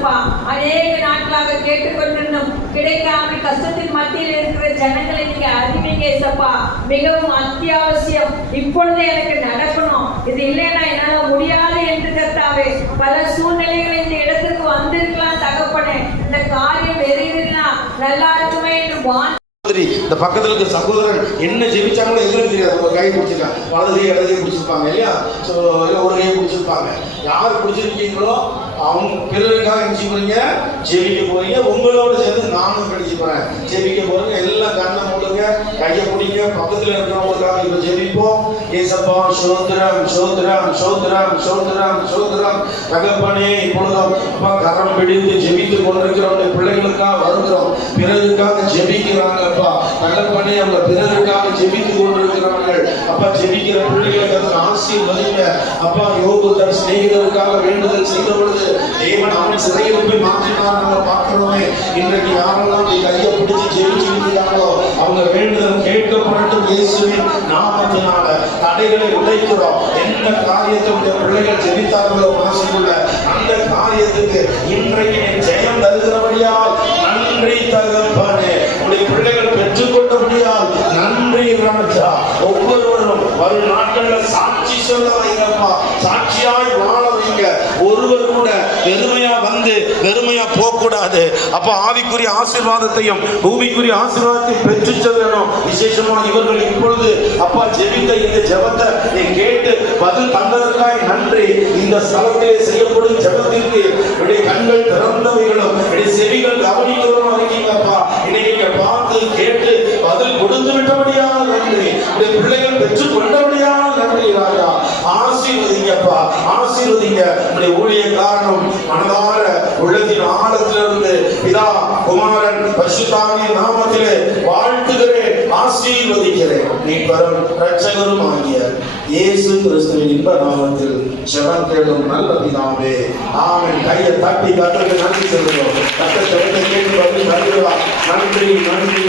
ஏசப்பா. அநேக நாட்களாக கேட்டுக்கொண்டிருந்தும் கிடைக்காமல் கஷ்டத்தின் மத்தியில் இருக்கிற ஜனங்களை நீங்க அறிவிங்க ஏசப்பா. மிகவும் அத்தியாவசியம். இப்பொழுதே எனக்கு நடக்கணும், இது இல்லைன்னா என்னால முடியாது என்று கர்த்தாவே. பல சூழ்நிலைகள் இந்த இடத்துக்கு வந்திருக்கலாம் தகப்பனே. இந்த காரியம் வெறினா நல்லா இருக்குமே என்று இந்த பக்கத்துல இருக்க சகோதரன் என்ன ஜெபிச்சாங்களோ எங்களுக்கு தெரியாது. ஒரு கை பிடிச்சிருக்காங்க, வலது கை இடது கை பிடிச்சிருப்பாங்க இல்லையா? ஸோ ஒரு கை பிடிச்சிருப்பாங்க. யார் பிடிச்சிருக்கீங்களோ அவங்க பிறருக்காக என்ன செய்ய ஜெபிக்க போறீங்க. உங்களோட சேர்ந்து நானும் படிச்சு போறேன், ஜெபிக்க போறீங்க. எல்லாம் கண்ணை மூடுங்க, கையை பிடிங்க. பக்கத்துல இருக்கிறவங்களுக்காக இப்ப ஜெபிப்போம். ஏசப்பா சோத்ரம் சோத்ரம் சோத்ரம் சோத்ரம் சோத்ரம். தகப்பனே இப்பொழுதும் அப்பா கரம் பிடித்து ஜெபித்து கொண்டிருக்கிறவங்க பிள்ளைகளுக்காக வருகிறோம், பிறருக்காக ஜெபிக்கிறாங்க. தகப்பனே அவங்க பிறருக்காக ஜெபித்து கொண்டிருக்கிறார்கள். அப்பா ஜெபிக்கிற பிள்ளைகளுக்கு ஆசீர்வதிங்க. அப்பா யோபு தன் சிநேகிதருக்காக வேண்டுதல் செய்த பொழுது தேவன் அவன் சிறையில் போய் மாற்றினார். நம்ம பார்க்கிறோமே. இன்றைக்கு யாரெல்லாம் கையை பிடிச்சு ஜெபிச்சிருக்கிறாங்களோ அவங்க வேண்டுதல் கேட்கப்படட்டும். இயேசுவின் நாமத்தினால தடைகளை உடைக்கிறோம். எந்த காரியத்தை உடைய பிள்ளைகள் ஜெபித்தார்களோ மனசுக்குள்ள அந்த காரியத்துக்கு இன்றைக்கு ஜெயம் தருகிறபடியால் நன்றி தகப்பனே. உடைய பிள்ளைகள் பெற்றுக்கொண்டபடியால் நன்றி ராஜா. ஒவ்வொருவரும் வரும் நாட்கள்ல சாட்சி சொல்ல வைங்கப்பா, சாட்சியாய் வாழ வைங்க. ஒருவர் கூட வெறுமையா வந்து வெறுமையா போக கூடாது. அப்ப ஆவிக்குரிய ஆசீர்வாதத்தையும் பூமிக்குரிய ஆசீர்வாதத்தையும் பெற்று செல்லணும். விசேஷமா இவர்கள் இப்பொழுது அப்பா ஜெபித்த இந்த ஜெபத்தை நீ கேட்டு பதில் தந்ததற்காய் நன்றி. இந்த ஸ்தலத்திலே செய்யப்படும் ஜெபத்திற்கு என்னுடைய கண்கள் திறந்தவைகளும் என்னுடைய செவிகள் கவனிக்கிறோம் இருக்கீங்கப்பா. இன்னைக்கு பார்த்து கேட்டு பதில் கொடுத்து விட்டபடியால் நன்றி. உடைய பிள்ளைகள் பெற்றுக் கொண்டபடியால் நன்றி ராஜா. ஆசீர்வதிங்கப்பா, ஆசீர்வதிங்க. உடைய ஊழிய காரணம் மனதார உள்ளத்தின் ஆழத்திலிருந்து பிதா குமாரன் பரிசுத்தாவியின் நாமத்திலே வாழ்த்துகிறேன், ஆசீர்வதிக்கிறேன். நீ பரம் இரட்சகரும் ஆகிய இயேசு கிறிஸ்துவின் இன்ப நாமத்தில் ஜெபம் கேளும் நல்ல பிதாவே, ஆமென். கையை தட்டி கர்த்தருக்கு நன்றி சொல்கிறோம். கர்த்தர் ஜெபத்தை கேட்டு பதில் தருகிறார். நன்றி நன்றி.